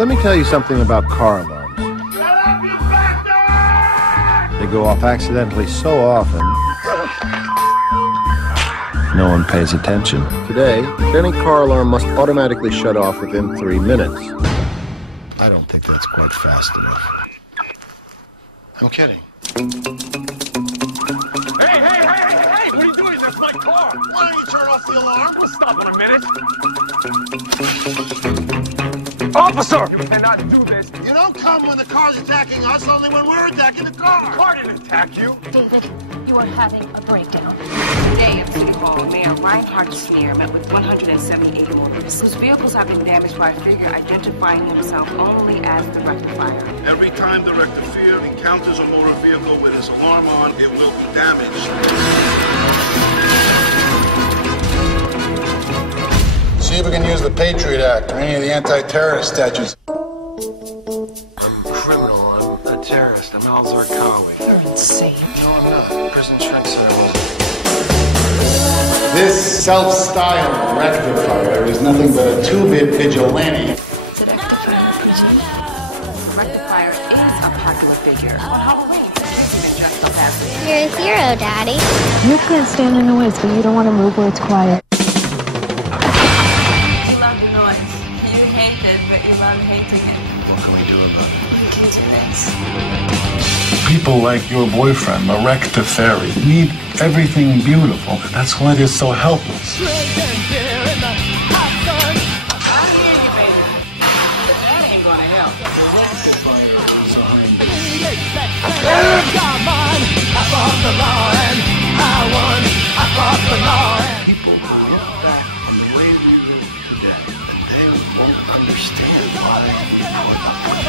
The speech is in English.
Let me tell you something about car alarms. They go off accidentally so often, no one pays attention. Today, any car alarm must automatically shut off within 3 minutes. I don't think that's quite fast enough. I'm kidding. Hey! What are you doing? That's my car! Why don't you turn off the alarm? We'll stop in a minute. Officer! You cannot do this. You don't come when the car's attacking us, only when we're attacking the car. The car didn't attack you. David, you are having a breakdown. Today at City Hall, Mayor Reinhard Sneer met with 178 motorists whose vehicles have been damaged by a figure identifying himself only as the rectifier. Every time the rectifier encounters a motor vehicle with his alarm on, it will be damaged. See if we can use the Patriot Act or any of the anti-terrorist statutes. I'm a criminal. I'm a terrorist. I'm Al Zarqawi. You're insane. No, I'm not. Prison shrink said I was. This self-styled rectifier is nothing but a two-bit vigilante. The rectifier is a popular figure. On Halloween, he's dressed up as You're a hero, Daddy. You can't stand the noise, but you don't want to move where it's quiet. You love the noise. You hate it, but you love hating it. What can we do about it? We can do things. People like your boyfriend, the rectifier, need everything beautiful. That's why they're so helpless. I hear you, baby. That ain't gonna help. People will look back on the way we live today, and they won't understand why our